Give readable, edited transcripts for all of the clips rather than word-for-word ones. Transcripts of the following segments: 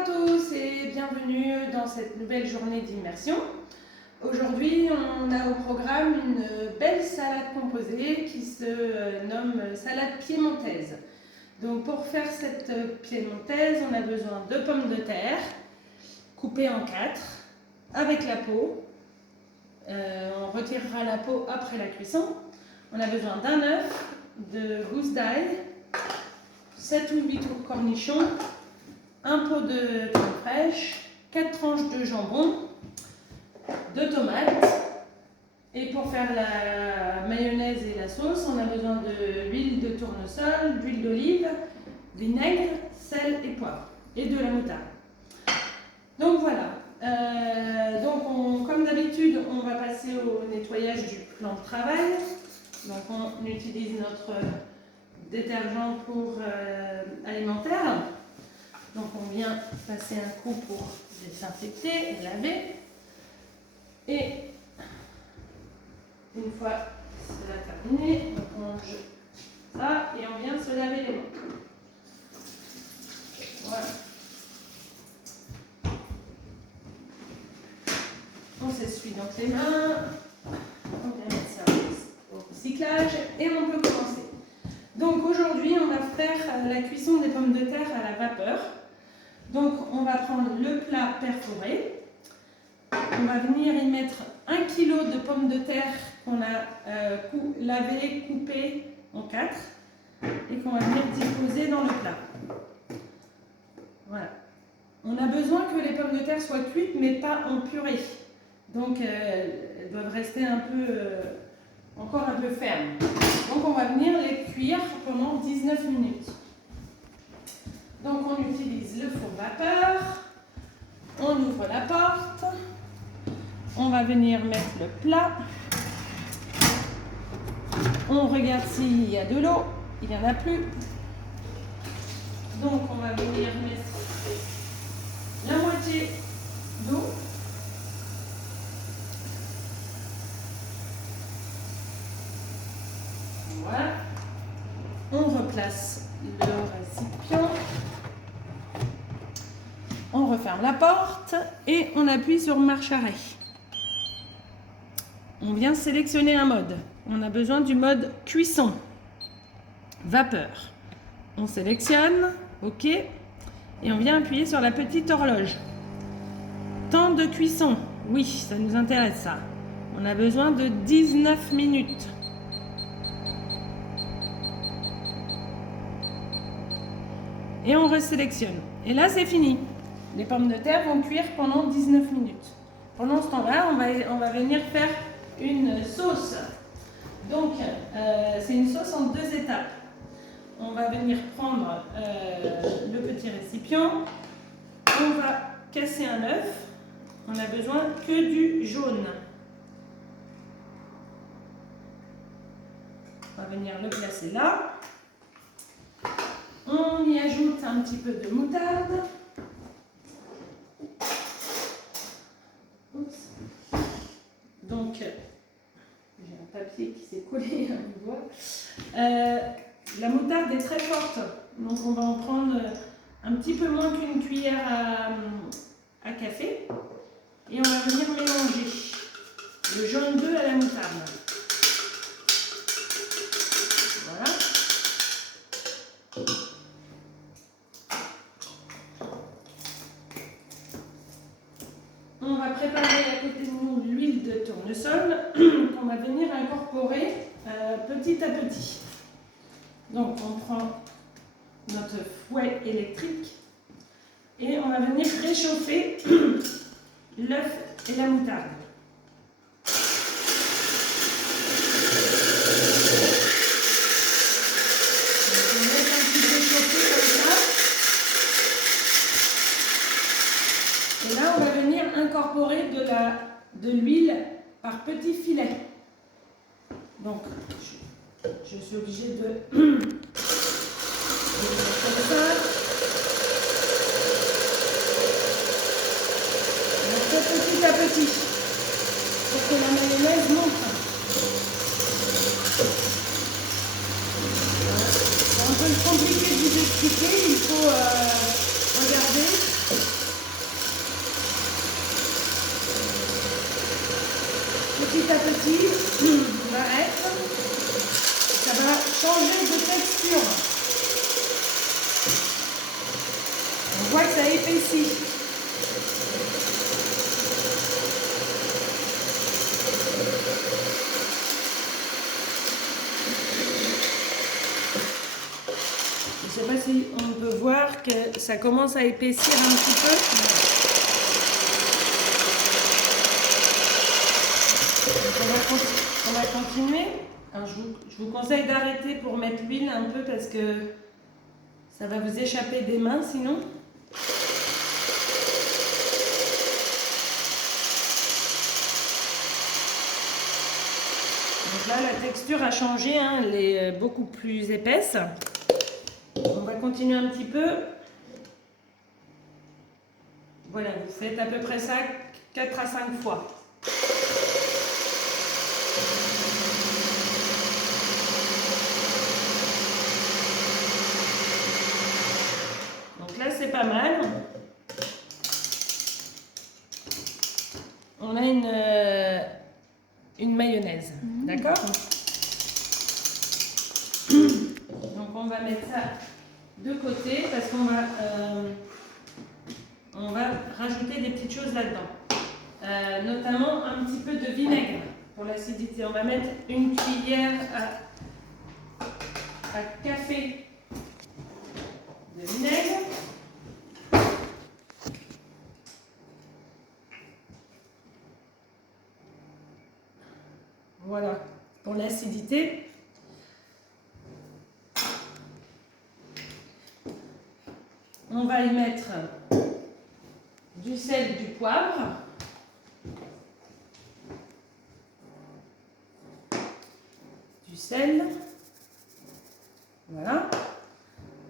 à tous et bienvenue dans cette nouvelle journée d'immersion. Aujourd'hui, on a au programme une belle salade composée qui se nomme salade piémontaise. Donc pour faire cette piémontaise, on a besoin de pommes de terre coupées en 4 avec la peau. On retirera la peau après la cuisson. On a besoin d'un œuf, de gousses d'ail, 7 ou 8 cornichons, un pot de crème fraîche, 4 tranches de jambon, 2 tomates. Et pour faire la mayonnaise et la sauce, on a besoin de l'huile de tournesol, d'huile d'olive, vinaigre, sel et poivre et de la moutarde. Donc voilà. Comme d'habitude, on va passer au nettoyage du plan de travail. Donc on utilise notre détergent pour alimentaire. Donc on vient passer un coup pour désinfecter et laver. Et une fois cela terminé, on range ça et on vient se laver les mains. Voilà. On s'essuie donc les mains. On vient mettre ça au recyclage et on peut commencer. Donc aujourd'hui, on va faire la cuisson des pommes de terre à la vapeur. Donc on va prendre le plat perforé. On va venir y mettre 1 kg de pommes de terre qu'on a lavées, coupées en 4 et qu'on va venir disposer dans le plat. Voilà. On a besoin que les pommes de terre soient cuites mais pas en purée. Donc elles doivent rester encore un peu fermes. Donc on va venir les cuire pendant 19 minutes. Donc on utilise le four vapeur. On ouvre la porte. On va venir mettre le plat. On regarde s'il y a de l'eau. Il n'y en a plus. Donc on va venir mettre la moitié d'eau. Voilà. On replace le récipient. On referme la porte et on appuie sur marche arrêt. On vient sélectionner un mode. On a besoin du mode cuisson, vapeur. On sélectionne, OK, et on vient appuyer sur la petite horloge. Temps de cuisson, oui, ça nous intéresse ça. On a besoin de 19 minutes. Et on resélectionne. Et là, c'est fini. Les pommes de terre vont cuire pendant 19 minutes. Pendant ce temps-là, on va venir faire une sauce. Donc, c'est une sauce en 2 étapes. On va venir prendre le petit récipient. On va casser un œuf. On n'a besoin que du jaune. On va venir le placer là. On y ajoute un petit peu de moutarde. Oups. Donc, j'ai un papier qui s'est collé à mon doigt. La moutarde est très forte, donc on va en prendre un petit peu moins qu'une cuillère à café. Et on va venir mélanger le jaune d'œuf à la moutarde. Voilà. On va préparer à côté de nous l'huile de tournesol qu'on va venir incorporer petit à petit. Donc on prend notre fouet électrique et on va venir réchauffer l'œuf et la moutarde. Donc on laisse un petit peu chauffer comme ça. Et là on va venir incorporer de l'huile par petits filets. Donc je suis obligée de mettre comme ça. On fait petit à petit pour que la mayonnaise monte. C'est un peu compliqué de vous expliquer, il faut regarder. petit à petit, on arrête. Ça va changer de texture. On voit que ça épaissit. Je ne sais pas si on peut voir que ça commence à épaissir un petit peu. Donc on va continuer. Alors je vous conseille d'arrêter pour mettre l'huile un peu parce que ça va vous échapper des mains sinon. Donc là la texture a changé, hein, elle est beaucoup plus épaisse. On va continuer un petit peu. Voilà, vous faites à peu près ça 4 à 5 fois. Donc là, c'est pas mal. On a une mayonnaise, d'accord? Donc on va mettre ça de côté parce qu'on va, on va rajouter des petites choses là-dedans. Notamment un petit peu de vinaigre pour l'acidité. On va mettre une cuillère à café de vinaigre. Voilà, pour l'acidité. On va y mettre du sel, du poivre. Du sel. Voilà.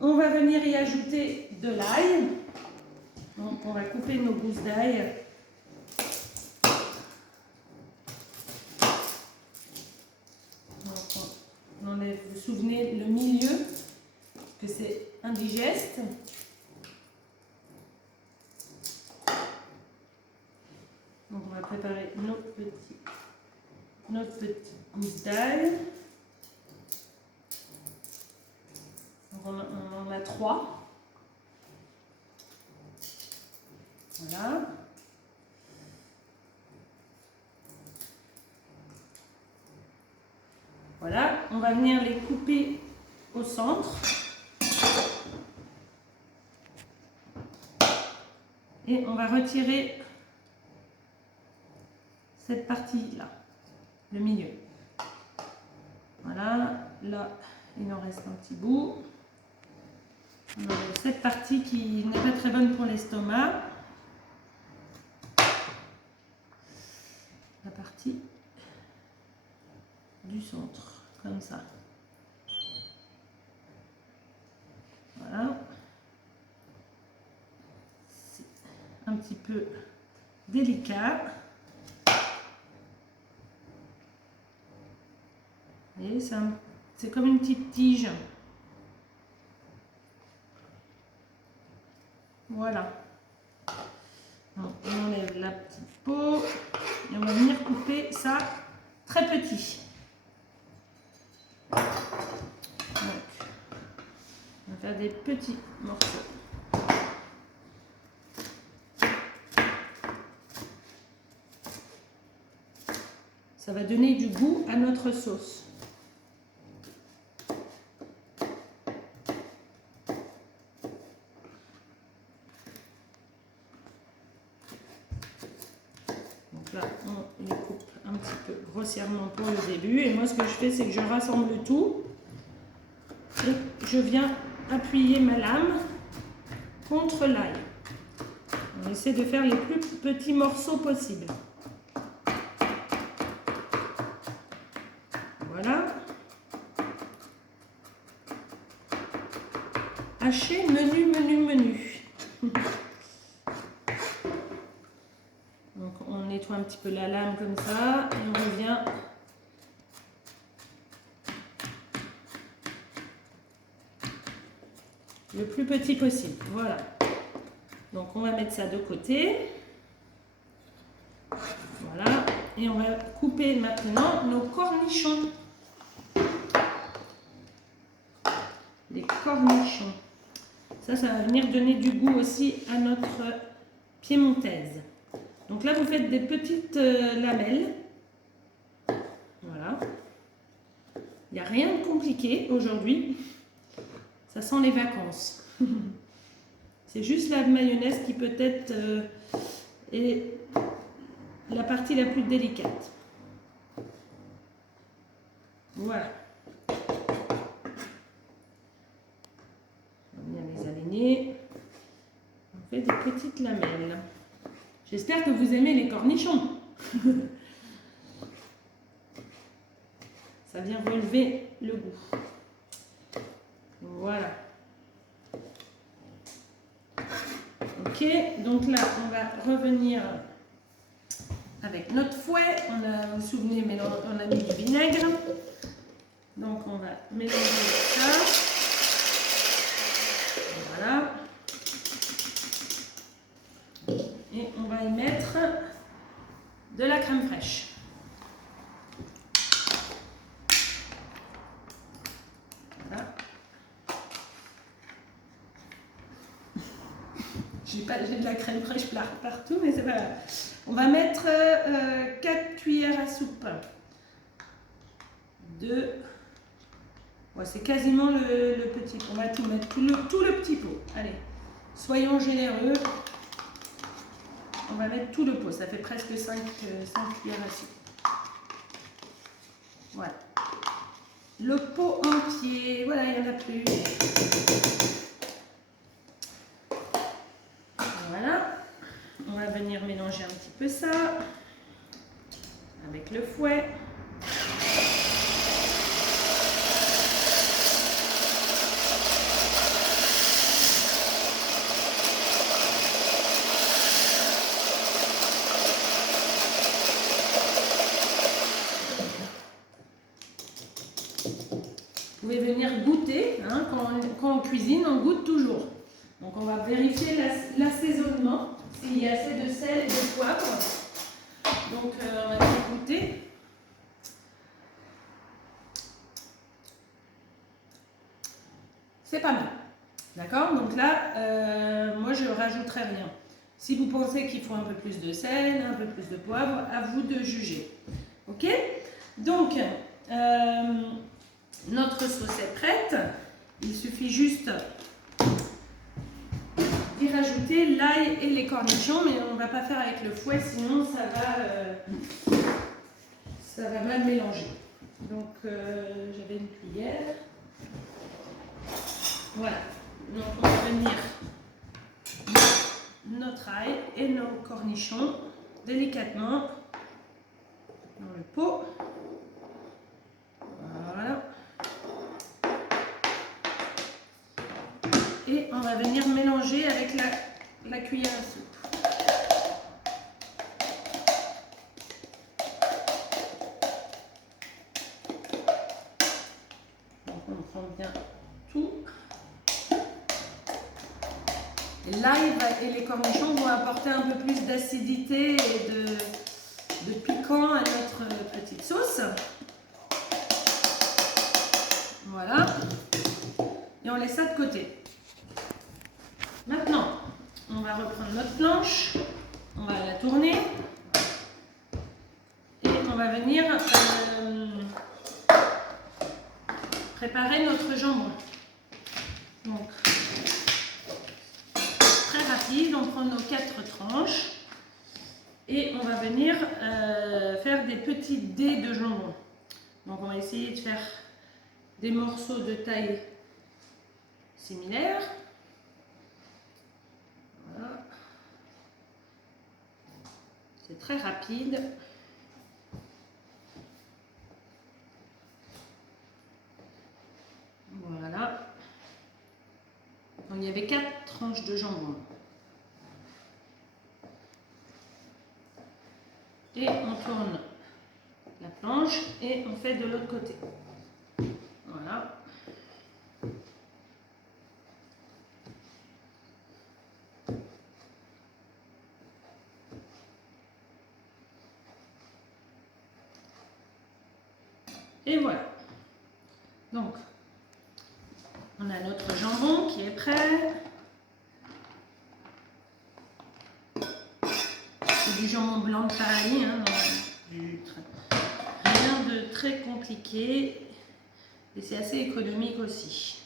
On va venir y ajouter de l'ail. Donc on va couper nos gousses d'ail. On enlève, vous vous souvenez, le milieu, que c'est indigeste. Donc on va préparer notre petite gousse d'ail. On en a 3. Voilà. Voilà, on va venir les couper au centre. Et on va retirer cette partie-là, le milieu. Voilà, là, il en reste un petit bout. On enlève cette partie qui n'est pas très bonne pour l'estomac. La partie du centre, comme ça. Voilà. C'est un petit peu délicat. Et c'est comme une petite tige. Voilà. Donc, on enlève la petite peau et on va venir couper ça très petit. Donc, on va faire des petits morceaux. Ça va donner du goût à notre sauce. Donc là, on les coupe un petit peu grossièrement pour le début. Et moi, ce que je fais, c'est que je rassemble tout. Et je viens appuyer ma lame contre l'ail. On essaie de faire les plus petits morceaux possibles. Voilà. Hacher, menu, menu, menu. Donc on nettoie un petit peu la lame comme ça et on revient le plus petit possible. Voilà. Donc on va mettre ça de côté. Voilà. Et on va couper maintenant nos cornichons. Les cornichons. Ça va venir donner du goût aussi à notre piémontaise. Donc là, vous faites des petites lamelles. Voilà. Il n'y a rien de compliqué aujourd'hui. Ça sent les vacances. C'est juste la mayonnaise qui peut-être est la partie la plus délicate. Voilà. On va bien les aligner. On fait des petites lamelles. J'espère que vous aimez les cornichons. Ça vient relever le goût. Voilà. Ok, donc là, on va revenir avec notre fouet. Vous vous souvenez, mais on a mis du vinaigre. Donc, on va mélanger ça. Voilà. Et on va y mettre de la crème fraîche. Voilà. J'ai de la crème fraîche partout, mais c'est pas grave. On va mettre 4 cuillères à soupe. Ouais, c'est quasiment le petit. On va tout mettre, tout le petit pot. Allez, soyons généreux. On va mettre tout le pot. Ça fait presque 5 cuillères à soupe. Voilà. Le pot entier. Voilà, il n'y en a plus. Voilà. On va venir mélanger un petit peu ça avec le fouet. Vous pouvez venir goûter, hein, quand on cuisine, on goûte toujours. Donc on va vérifier l'assaisonnement, s'il y a assez de sel et de poivre. Donc on va venir goûter. C'est pas mal. D'accord? Donc là, moi je ne rajouterai rien. Si vous pensez qu'il faut un peu plus de sel, un peu plus de poivre, à vous de juger. Ok? Donc, notre sauce est prête. Il suffit juste d'y rajouter l'ail et les cornichons, mais on ne va pas faire avec le fouet, sinon ça va mal mélanger. Donc, j'avais une cuillère. Voilà. Donc, on va venir notre ail et nos cornichons délicatement dans le pot. Voilà. Et on va venir mélanger avec la cuillère à soupe. Donc on prend bien tout. L'ail et les cornichons vont apporter un peu plus d'acidité et de piquant à notre petite sauce. Voilà. Et on laisse ça de côté. Maintenant, on va reprendre notre planche, on va la tourner et on va venir préparer notre jambon. Donc, très rapide, on prend nos 4 tranches et on va venir faire des petits dés de jambon. Donc, on va essayer de faire des morceaux de taille similaire. Voilà. C'est très rapide. Voilà. Donc, il y avait 4 tranches de jambon. Et on tourne la planche et on fait de l'autre côté. Voilà. Et voilà. Donc, on a notre jambon qui est prêt. C'est du jambon blanc de Paris, hein, rien de très compliqué. Et c'est assez économique aussi.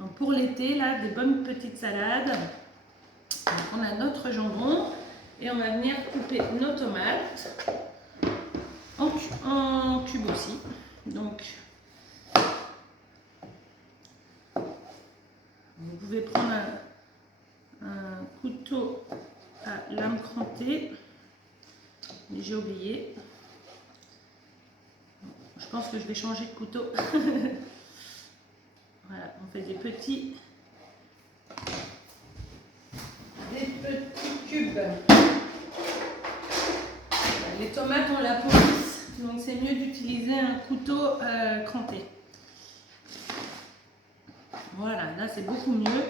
Donc pour l'été, là, des bonnes petites salades. Donc on a notre jambon et on va venir couper nos tomates en cubes aussi. Donc vous pouvez prendre un couteau à lame crantée, mais j'ai oublié. Je pense que je vais changer de couteau. Voilà, on fait des petits cubes. Les tomates ont la peau lisse, donc c'est mieux d'utiliser un couteau cranté. Voilà, là c'est beaucoup mieux.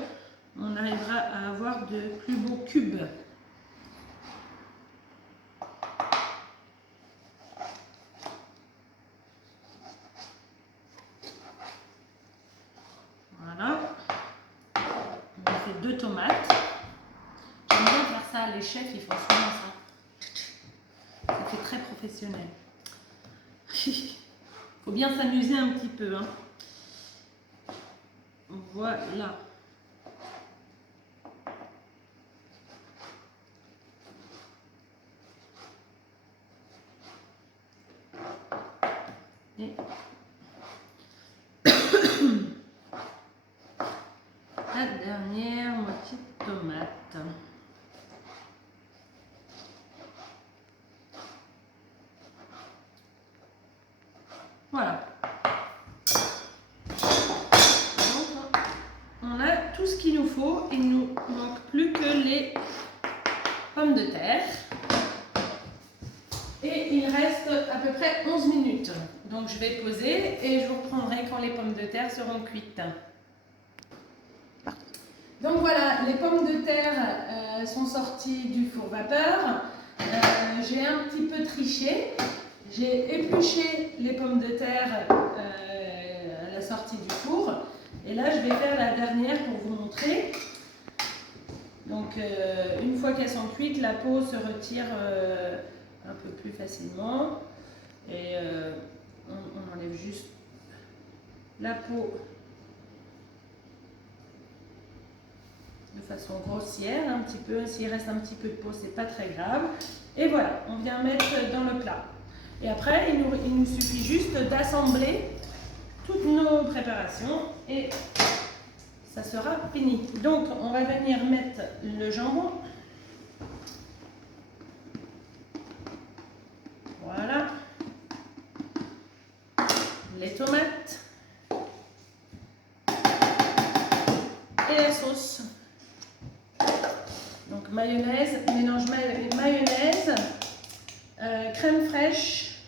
On arrivera à avoir de plus beaux cubes. Voilà. On fait 2 tomates. J'aime bien faire ça, les chefs ils font souvent ça. Ça fait très professionnel. Faut bien s'amuser un petit peu, hein. Voilà. Et la dernière moitié de tomate. Voilà. Donc, on a tout ce qu'il nous faut. Il nous manque plus que les pommes de terre. Et il reste à peu près 11 minutes. Donc je vais poser et je vous reprendrai quand les pommes de terre seront cuites. Donc voilà, les pommes de terre sont sorties du four vapeur. J'ai un petit peu triché. J'ai épluché les pommes de terre à la sortie du four. Et là, je vais faire la dernière pour vous montrer. Donc, une fois qu'elles sont cuites, la peau se retire un peu plus facilement. Et on enlève juste la peau de façon grossière, un petit peu. S'il reste un petit peu de peau, c'est pas très grave. Et voilà, on vient mettre dans le plat. Et après, il nous suffit juste d'assembler toutes nos préparations et ça sera fini. Donc, on va venir mettre le jambon. Voilà. Les tomates. Et la sauce. Donc, mayonnaise, mélange mayonnaise, crème fraîche,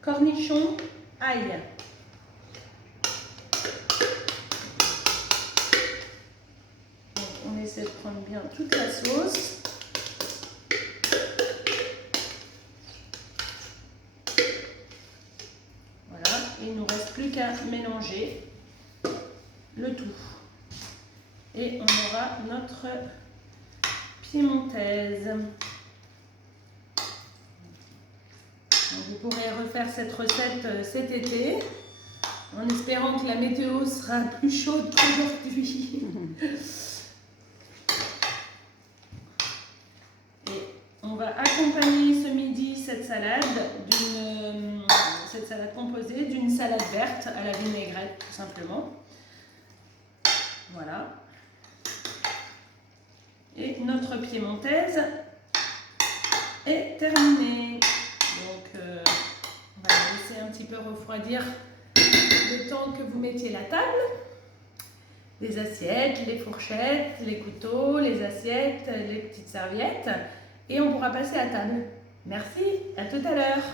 cornichons, ail. Donc, on essaie de prendre bien toute la sauce. Voilà, et il ne nous reste plus qu'à mélanger le tout. Et on aura notre piémontaise. Donc vous pourrez refaire cette recette cet été, en espérant que la météo sera plus chaude qu'aujourd'hui. Et on va accompagner ce midi cette salade composée d'une salade verte à la vinaigrette, tout simplement. Voilà. Et notre piémontaise est terminée. Donc, on va la laisser un petit peu refroidir le temps que vous mettiez la table. Les assiettes, les fourchettes, les couteaux, les assiettes, les petites serviettes. Et on pourra passer à table. Merci, à tout à l'heure.